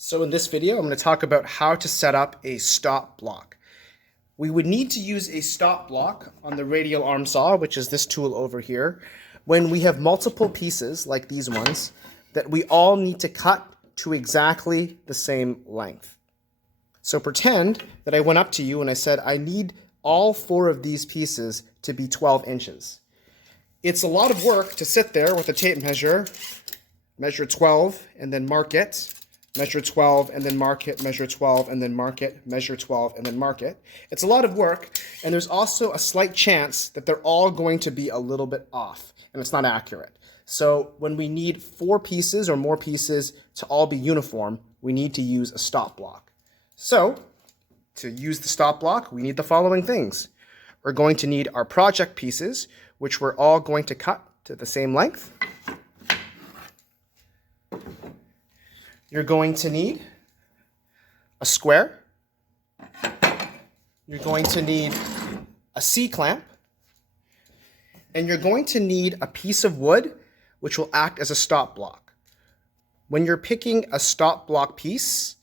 So in this video, I'm going to talk about how to set up a stop block. We would need to use a stop block on the radial arm saw, which is this tool over here, when we have multiple pieces like these ones that we all need to cut to exactly the same length. So pretend that I went up to you and I said, I need all 4 of these pieces to be 12 inches. It's a lot of work to sit there with a tape measure, measure 12 and then mark it, measure 12 and then mark it, measure 12 and then mark it, measure 12 and then mark it. It's a lot of work, and there's also a slight chance that they're all going to be a little bit off and it's not accurate. So when we need 4 pieces or more pieces to all be uniform, we need to use a stop block. So to use the stop block, we need the following things. We're going to need our project pieces, which we're all going to cut to the same length. You're going to need a square. You're going to need a C-clamp. And you're going to need a piece of wood which will act as a stop block. When you're picking a stop block piece,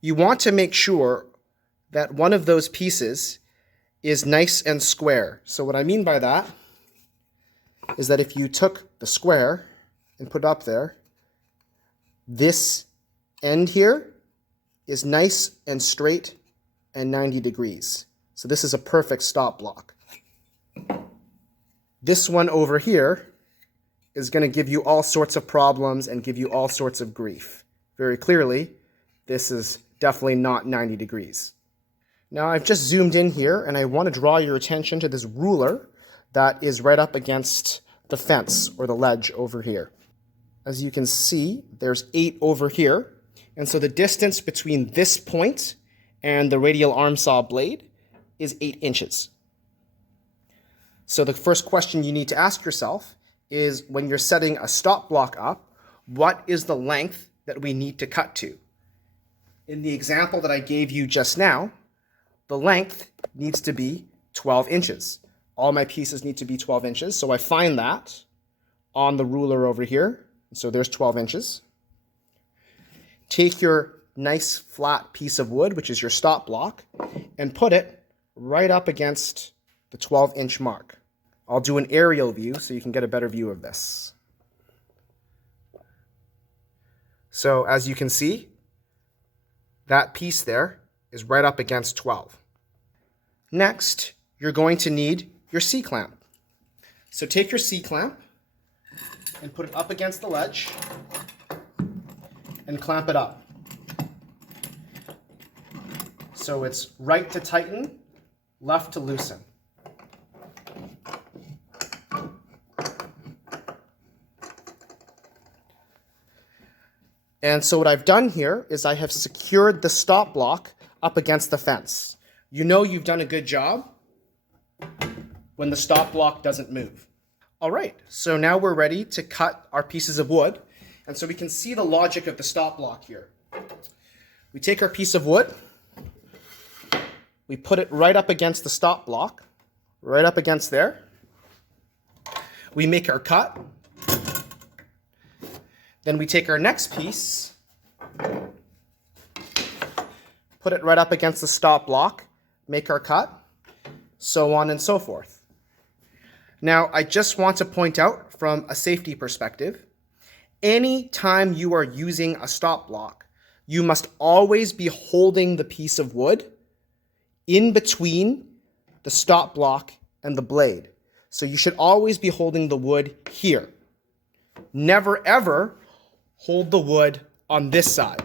you want to make sure that one of those pieces is nice and square. So what I mean by that is that if you took the square and put it up there, this end here is nice and straight and 90 degrees. So this is a perfect stop block. This one over here is going to give you all sorts of problems and give you all sorts of grief. Very clearly, this is definitely not 90 degrees. Now I've just zoomed in here and I want to draw your attention to this ruler that is right up against the fence or the ledge over here. As you can see, there's 8 over here, and so the distance between this point and the radial arm saw blade is 8 inches. So the first question you need to ask yourself is, when you're setting a stop block up, what is the length that we need to cut to? In the example that I gave you just now, the length needs to be 12 inches. All my pieces need to be 12 inches, so I find that on the ruler over here. So there's 12 inches. Take your nice flat piece of wood, which is your stop block, and put it right up against the 12-inch mark. I'll do an aerial view so you can get a better view of this. So as you can see, that piece there is right up against 12. Next, you're going to need your C-clamp. So take your C-clamp and put it up against the ledge and clamp it up. So it's right to tighten, left to loosen. And so what I've done here is I have secured the stop block up against the fence. You know you've done a good job when the stop block doesn't move. All right, so now we're ready to cut our pieces of wood. And so we can see the logic of the stop block here. We take our piece of wood, we put it right up against the stop block, right up against there. We make our cut. Then we take our next piece, put it right up against the stop block, make our cut, so on and so forth. Now, I just want to point out from a safety perspective, any time you are using a stop block, you must always be holding the piece of wood in between the stop block and the blade. So you should always be holding the wood here. Never ever hold the wood on this side.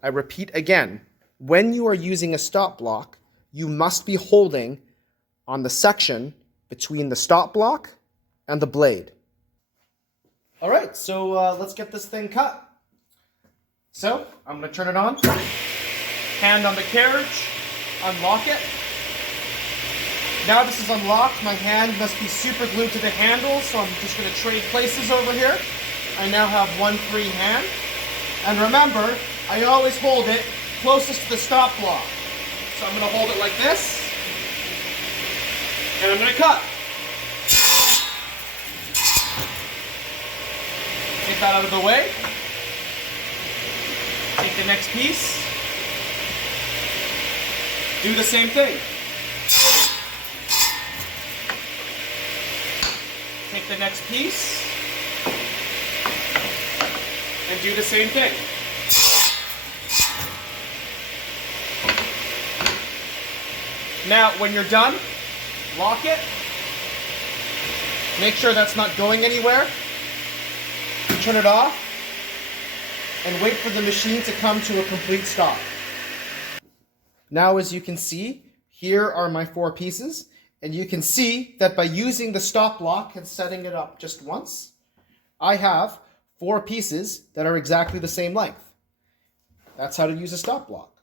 I repeat again, when you are using a stop block, you must be holding on the section between the stop block and the blade. All right, so let's get this thing cut. So I'm going to turn it on, hand on the carriage, unlock it. Now this is unlocked, my hand must be super glued to the handle, so I'm just going to trade places over here. I now have one free hand. And remember, I always hold it closest to the stop block. So I'm going to hold it like this, and I'm going to cut. Get that out of the way. the next piece. Do the same thing. Take the next piece and do the same thing. Now, when you're done, lock it. Make sure that's not going anywhere. Turn it off and wait for the machine to come to a complete stop. Now, as you can see, here are my 4 pieces, and you can see that by using the stop lock and setting it up just once, I have 4 pieces that are exactly the same length. That's how to use a stop block.